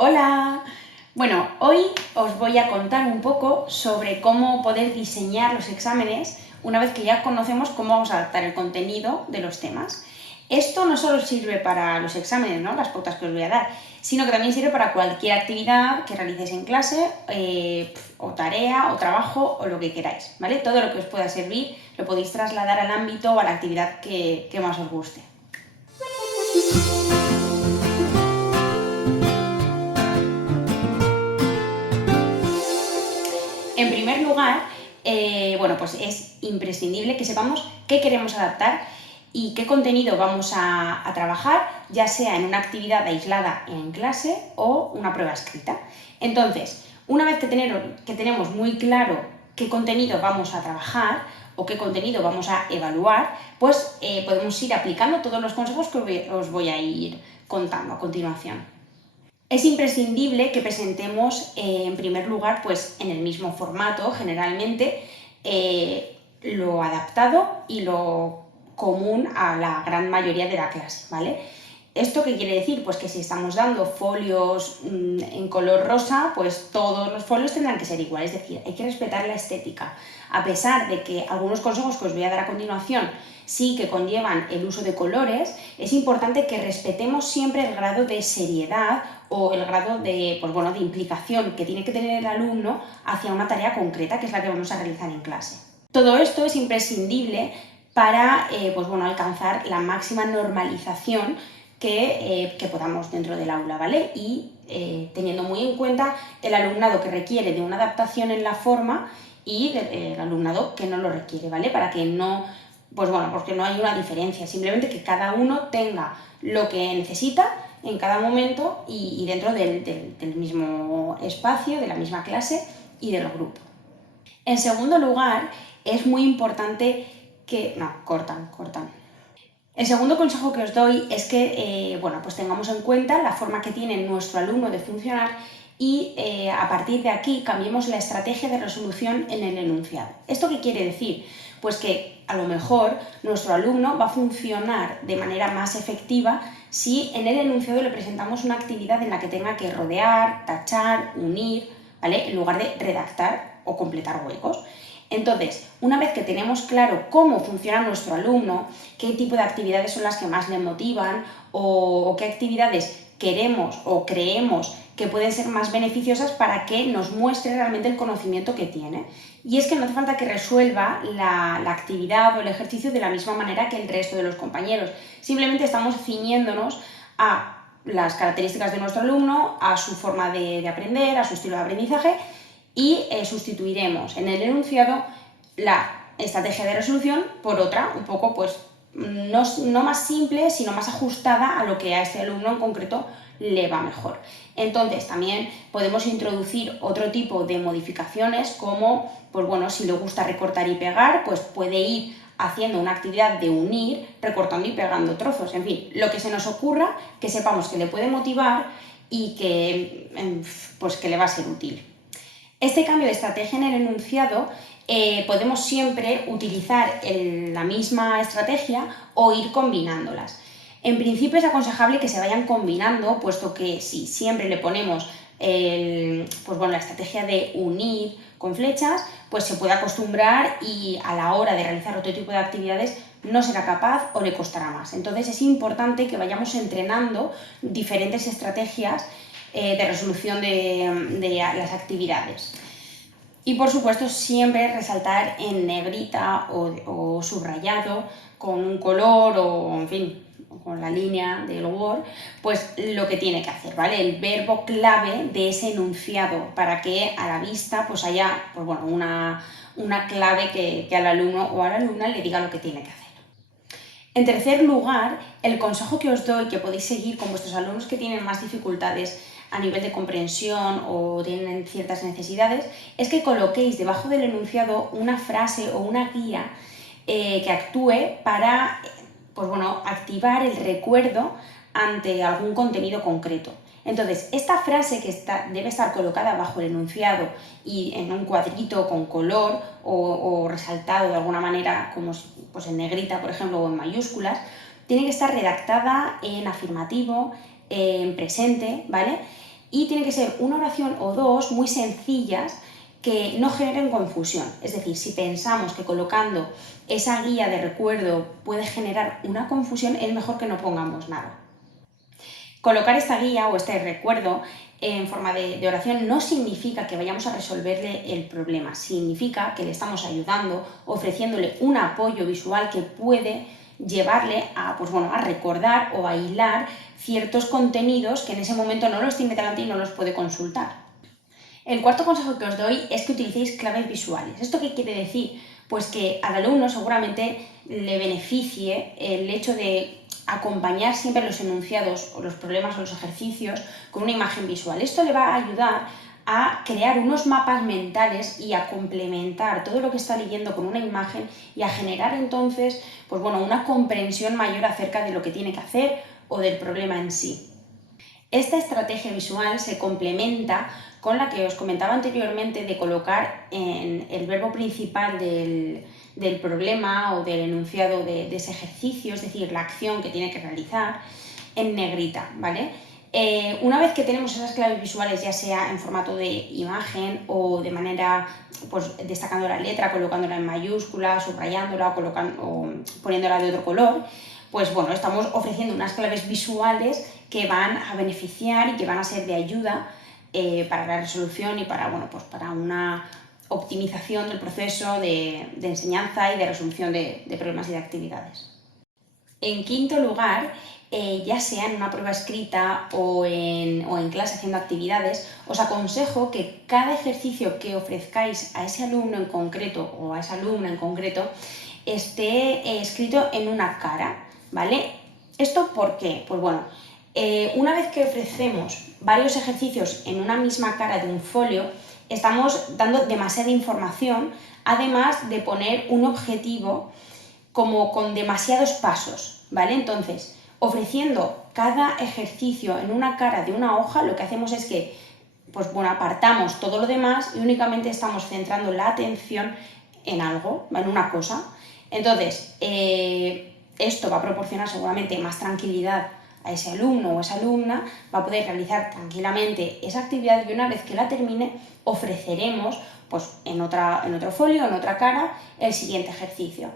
Hola. Bueno, hoy os voy a contar un poco sobre cómo poder diseñar los exámenes una vez que ya conocemos cómo vamos a adaptar el contenido de los temas. Esto no solo sirve para los exámenes, ¿no?, las pautas que os voy a dar, sino que también sirve para cualquier actividad que realicéis en clase, o tarea, o trabajo, o lo que queráis, ¿vale? Todo lo que os pueda servir lo podéis trasladar al ámbito o a la actividad que más os guste. En primer lugar, pues es imprescindible que sepamos qué queremos adaptar y qué contenido vamos a trabajar, ya sea en una actividad aislada en clase o una prueba escrita. Entonces, una vez que tenemos muy claro qué contenido vamos a trabajar o qué contenido vamos a evaluar, pues podemos ir aplicando todos los consejos que os voy a ir contando a continuación. Es imprescindible que presentemos, en primer lugar, pues en el mismo formato, generalmente, lo adaptado y lo común a la gran mayoría de la clase, ¿vale? ¿Esto qué quiere decir? Pues que si estamos dando folios en color rosa, pues todos los folios tendrán que ser iguales, es decir, hay que respetar la estética. A pesar de que algunos consejos que os voy a dar a continuación sí que conllevan el uso de colores, es importante que respetemos siempre el grado de seriedad o el grado de implicación que tiene que tener el alumno hacia una tarea concreta, que es la que vamos a realizar en clase. Todo esto es imprescindible para alcanzar la máxima normalización que podamos dentro del aula, ¿vale? Y teniendo muy en cuenta el alumnado que requiere de una adaptación en la forma y el alumnado que no lo requiere, ¿vale? Para que no, porque no hay una diferencia, simplemente que cada uno tenga lo que necesita en cada momento y dentro del mismo espacio, de la misma clase y del grupo. En segundo lugar, es muy importante que... No, cortan. El segundo consejo que os doy es que tengamos en cuenta la forma que tiene nuestro alumno de funcionar y a partir de aquí cambiemos la estrategia de resolución en el enunciado. ¿Esto qué quiere decir? Pues que a lo mejor nuestro alumno va a funcionar de manera más efectiva si en el enunciado le presentamos una actividad en la que tenga que rodear, tachar, unir, ¿vale?, en lugar de redactar o completar huecos. Entonces, una vez que tenemos claro cómo funciona nuestro alumno, qué tipo de actividades son las que más le motivan o qué actividades queremos o creemos que pueden ser más beneficiosas para que nos muestre realmente el conocimiento que tiene. Y es que no hace falta que resuelva la actividad o el ejercicio de la misma manera que el resto de los compañeros. Simplemente estamos ciñéndonos a las características de nuestro alumno, a su forma de aprender, a su estilo de aprendizaje, y sustituiremos en el enunciado la estrategia de resolución por otra, un poco no más simple, sino más ajustada a lo que a este alumno en concreto le va mejor. Entonces también podemos introducir otro tipo de modificaciones como, si le gusta recortar y pegar, pues puede ir haciendo una actividad de unir, recortando y pegando trozos, en fin, lo que se nos ocurra, que sepamos que le puede motivar y que le va a ser útil. Este cambio de estrategia en el enunciado podemos siempre utilizar la misma estrategia o ir combinándolas. En principio es aconsejable que se vayan combinando, puesto que si siempre le ponemos la estrategia de unir con flechas, pues se puede acostumbrar y a la hora de realizar otro tipo de actividades no será capaz o le costará más. Entonces es importante que vayamos entrenando diferentes estrategias de resolución de las actividades. Y por supuesto siempre resaltar en negrita o subrayado con un color o en fin, con la línea del Word, pues lo que tiene que hacer, ¿vale? El verbo clave de ese enunciado para que a la vista pues haya una clave que al alumno o a la alumna le diga lo que tiene que hacer. En tercer lugar, el consejo que os doy, que podéis seguir con vuestros alumnos que tienen más dificultades a nivel de comprensión o tienen ciertas necesidades, es que coloquéis debajo del enunciado una frase o una guía que actúe para activar el recuerdo ante algún contenido concreto. Entonces, esta frase que debe estar colocada bajo el enunciado y en un cuadrito con color o resaltado de alguna manera, como en negrita, por ejemplo, o en mayúsculas, tiene que estar redactada en afirmativo, en presente, ¿vale? y tiene que ser una oración o dos muy sencillas que no generen confusión. Es decir, si pensamos que colocando esa guía de recuerdo puede generar una confusión, es mejor que no pongamos nada. Colocar esta guía o este recuerdo en forma de oración no significa que vayamos a resolverle el problema, significa que le estamos ayudando, ofreciéndole un apoyo visual que puede llevarle a, pues bueno, a recordar o a hilar ciertos contenidos que en ese momento no los tiene delante y no los puede consultar. El cuarto consejo que os doy es que utilicéis claves visuales. ¿Esto qué quiere decir? Pues que al alumno seguramente le beneficie el hecho de acompañar siempre los enunciados o los problemas o los ejercicios con una imagen visual. Esto le va a ayudar a crear unos mapas mentales y a complementar todo lo que está leyendo con una imagen y a generar entonces, pues bueno, una comprensión mayor acerca de lo que tiene que hacer o del problema en sí. Esta estrategia visual se complementa con la que os comentaba anteriormente de colocar en el verbo principal del problema o del enunciado de ese ejercicio, es decir, la acción que tiene que realizar, en negrita, ¿vale? Una vez que tenemos esas claves visuales, ya sea en formato de imagen o de manera, pues destacando la letra, colocándola en mayúscula, subrayándola o poniéndola de otro color, pues bueno, estamos ofreciendo unas claves visuales que van a beneficiar y que van a ser de ayuda para la resolución y para, bueno, pues para una optimización del proceso de enseñanza y de resolución de problemas y de actividades. En quinto lugar, ya sea en una prueba escrita o en clase haciendo actividades, os aconsejo que cada ejercicio que ofrezcáis a ese alumno en concreto o a esa alumna en concreto esté escrito en una cara, ¿vale? ¿Esto por qué? Pues bueno, una vez que ofrecemos varios ejercicios en una misma cara de un folio, estamos dando demasiada información, además de poner un objetivo como con demasiados pasos, ¿vale? Entonces, ofreciendo cada ejercicio en una cara de una hoja, lo que hacemos es que, pues bueno, apartamos todo lo demás y únicamente estamos centrando la atención en algo, en una cosa. Entonces, esto va a proporcionar seguramente más tranquilidad a ese alumno o esa alumna, va a poder realizar tranquilamente esa actividad y una vez que la termine ofreceremos pues, en otro folio, en otra cara, el siguiente ejercicio.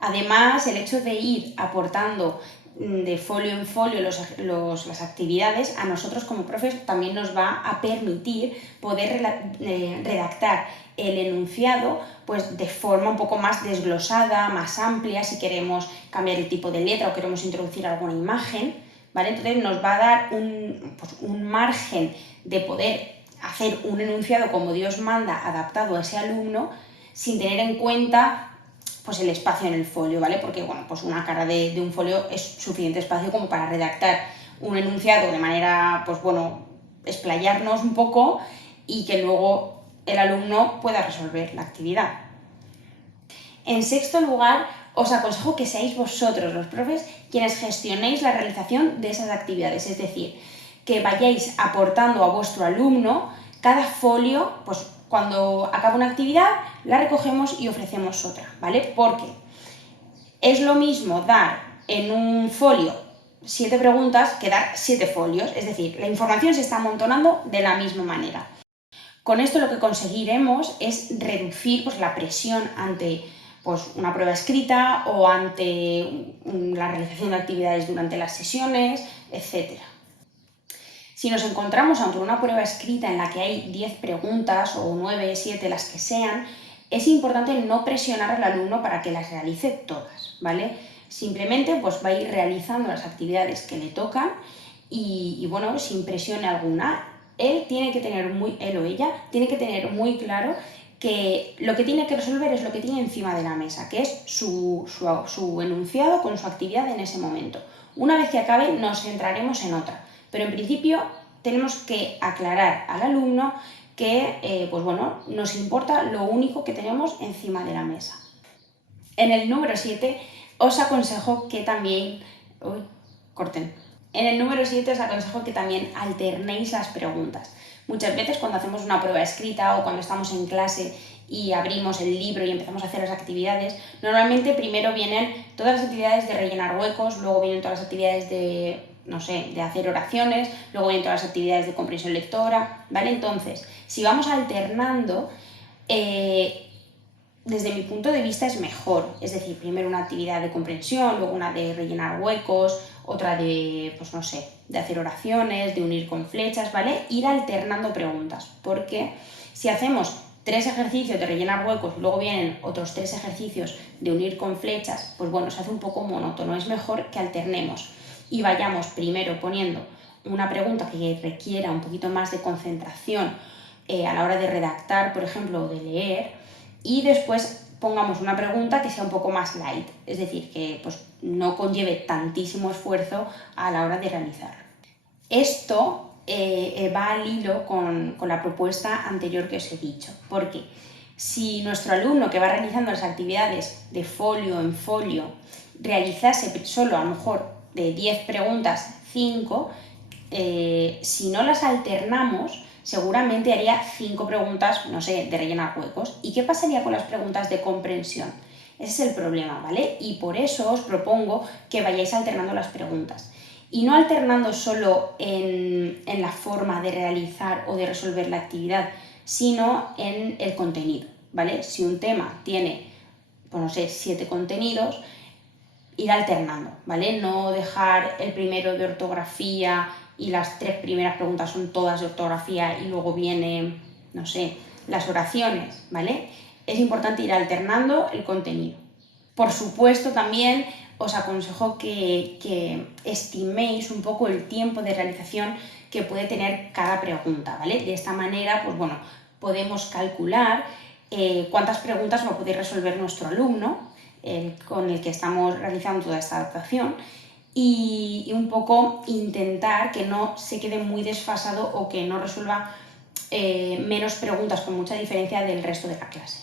Además, el hecho de ir aportando de folio en folio las actividades, a nosotros como profes también nos va a permitir poder redactar el enunciado pues, de forma un poco más desglosada, más amplia, si queremos cambiar el tipo de letra o queremos introducir alguna imagen, ¿vale? Entonces nos va a dar un margen de poder hacer un enunciado como Dios manda, adaptado a ese alumno, sin tener en cuenta pues el espacio en el folio, ¿vale? Porque, bueno, pues una cara de un folio es suficiente espacio como para redactar un enunciado de manera, pues bueno, explayarnos un poco y que luego el alumno pueda resolver la actividad. En sexto lugar, os aconsejo que seáis vosotros, los profes, quienes gestionéis la realización de esas actividades, es decir, que vayáis aportando a vuestro alumno cada folio, pues cuando acaba una actividad, la recogemos y ofrecemos otra, ¿vale? Porque es lo mismo dar en un folio 7 preguntas que dar 7 folios, es decir, la información se está amontonando de la misma manera. Con esto lo que conseguiremos es reducir pues, la presión ante pues, una prueba escrita o ante la realización de actividades durante las sesiones, etc. Si nos encontramos ante una prueba escrita en la que hay 10 preguntas o 9, 7, las que sean, es importante no presionar al alumno para que las realice todas, ¿vale? Simplemente pues, va a ir realizando las actividades que le tocan y bueno, sin presión alguna. Él o ella tiene que tener muy claro que lo que tiene que resolver es lo que tiene encima de la mesa, que es su enunciado con su actividad en ese momento. Una vez que acabe nos centraremos en otra, pero en principio tenemos que aclarar al alumno que pues bueno, nos importa lo único que tenemos encima de la mesa. En el número 7 os aconsejo que también... En el número 7 os aconsejo que también alternéis las preguntas. Muchas veces cuando hacemos una prueba escrita o cuando estamos en clase y abrimos el libro y empezamos a hacer las actividades, normalmente primero vienen todas las actividades de rellenar huecos, luego vienen todas las actividades de no sé, de hacer oraciones, luego vienen todas las actividades de comprensión lectora, ¿vale? Entonces, si vamos alternando, desde mi punto de vista es mejor, es decir, primero una actividad de comprensión, luego una de rellenar huecos, otra de, pues no sé, de hacer oraciones, de unir con flechas, ¿vale? Ir alternando preguntas, porque si hacemos 3 ejercicios de rellenar huecos y luego vienen otros 3 ejercicios de unir con flechas, pues bueno, se hace un poco monótono. Es mejor que alternemos y vayamos primero poniendo una pregunta que requiera un poquito más de concentración a la hora de redactar, por ejemplo, o de leer, y después pongamos una pregunta que sea un poco más light, es decir, que pues, no conlleve tantísimo esfuerzo a la hora de realizar. Esto va al hilo con la propuesta anterior que os he dicho, porque si nuestro alumno que va realizando las actividades de folio en folio realizase solo a lo mejor de 10 preguntas 5, si no las alternamos, seguramente haría 5 preguntas, no sé, de rellenar huecos. ¿Y qué pasaría con las preguntas de comprensión? Ese es el problema, ¿vale? Y por eso os propongo que vayáis alternando las preguntas. Y no alternando solo en la forma de realizar o de resolver la actividad, sino en el contenido, ¿vale? Si un tema tiene, pues no sé, 7 contenidos, ir alternando, ¿vale? No dejar el primero de ortografía y las 3 primeras preguntas son todas de ortografía y luego viene, no sé, las oraciones, ¿vale? Es importante ir alternando el contenido. Por supuesto, también os aconsejo que estiméis un poco el tiempo de realización que puede tener cada pregunta, ¿vale? De esta manera, pues bueno, podemos calcular cuántas preguntas va a poder resolver nuestro alumno, con el que estamos realizando toda esta adaptación, y un poco intentar que no se quede muy desfasado o que no resuelva menos preguntas con mucha diferencia del resto de la clase.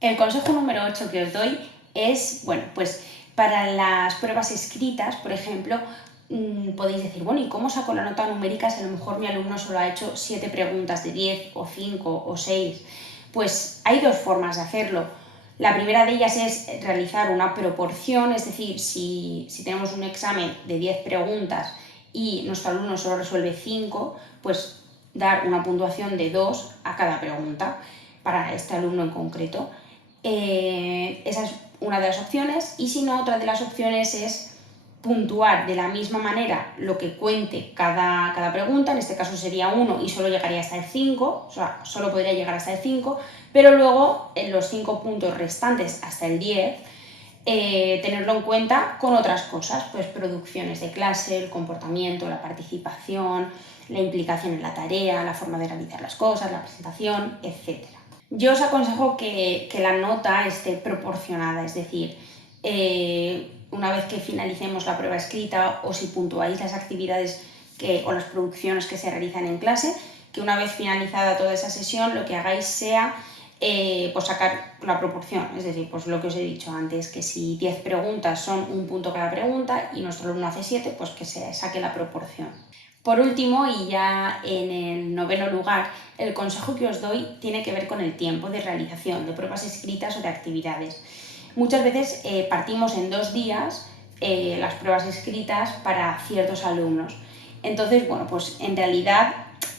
El consejo número 8 que os doy es, bueno, pues para las pruebas escritas, por ejemplo, podéis decir, bueno, ¿y cómo saco la nota numérica si a lo mejor mi alumno solo ha hecho 7 preguntas de 10 o 5 o 6? Pues hay 2 formas de hacerlo. La primera de ellas es realizar una proporción, es decir, si tenemos un examen de 10 preguntas y nuestro alumno solo resuelve 5, pues dar una puntuación de 2 a cada pregunta para este alumno en concreto. Esa es una de las opciones, y si no, otra de las opciones es puntuar de la misma manera lo que cuente cada pregunta. En este caso sería 1 y solo llegaría hasta el 5, o sea, solo podría llegar hasta el 5, pero luego en los 5 puntos restantes hasta el 10, tenerlo en cuenta con otras cosas, pues producciones de clase, el comportamiento, la participación, la implicación en la tarea, la forma de realizar las cosas, la presentación, etc. Yo os aconsejo que la nota esté proporcionada, es decir, una vez que finalicemos la prueba escrita, o si puntuáis las actividades o las producciones que se realizan en clase, que una vez finalizada toda esa sesión lo que hagáis sea pues sacar la proporción, es decir, pues lo que os he dicho antes, que si 10 preguntas son 1 punto cada pregunta y nuestro alumno hace 7, pues que se saque la proporción. Por último, y ya en el 9º lugar, el consejo que os doy tiene que ver con el tiempo de realización de pruebas escritas o de actividades. Muchas veces partimos en 2 días las pruebas escritas para ciertos alumnos. Entonces, bueno, pues en realidad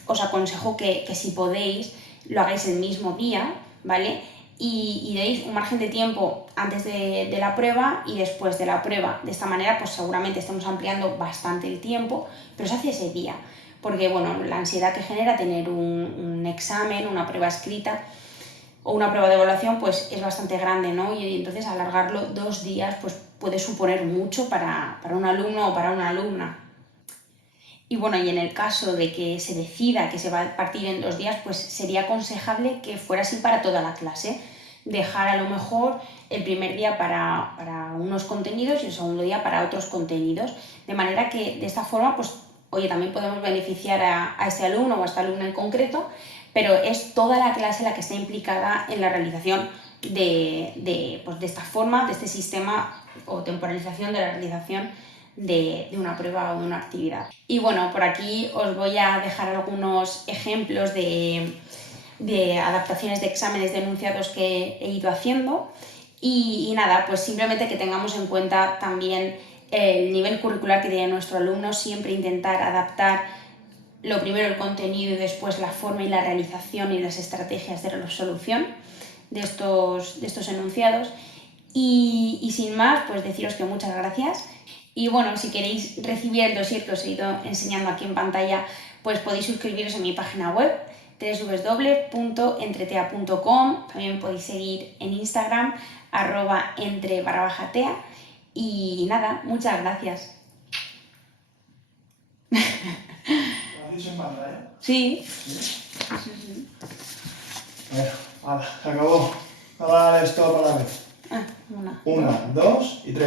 os aconsejo que si podéis lo hagáis el mismo día, ¿vale? Y deis un margen de tiempo antes de la prueba y después de la prueba. De esta manera, pues seguramente estamos ampliando bastante el tiempo, pero se hace ese día, porque bueno, la ansiedad que genera tener un examen, una prueba escrita o una prueba de evaluación, pues es bastante grande, ¿no? Y entonces alargarlo 2 días pues puede suponer mucho para un alumno o para una alumna. Y bueno, y en el caso de que se decida que se va a partir en 2 días, pues sería aconsejable que fuera así para toda la clase. Dejar a lo mejor el primer día para unos contenidos y el segundo día para otros contenidos. De manera que de esta forma, pues, oye, también podemos beneficiar a este alumno o a esta alumna en concreto, pero es toda la clase la que está implicada en la realización de esta forma, de este sistema o temporalización de la realización de una prueba o de una actividad. Y bueno, por aquí os voy a dejar algunos ejemplos de adaptaciones de exámenes de enunciados que he ido haciendo y nada, pues simplemente que tengamos en cuenta también el nivel curricular que tiene nuestro alumno, siempre intentar adaptar lo primero el contenido y después la forma y la realización y las estrategias de resolución de estos enunciados. Y sin más, pues deciros que muchas gracias. Y bueno, si queréis recibir el dossier que os he ido enseñando aquí en pantalla, pues podéis suscribiros a mi página web www.entretea.com. También podéis seguir en Instagram @entre_tea. Y nada, muchas gracias. ¿Lo hacéis en pantalla? Sí. Bueno, vale, se acabó. Ahora esto para la vez. Una. 1, 2 y 3.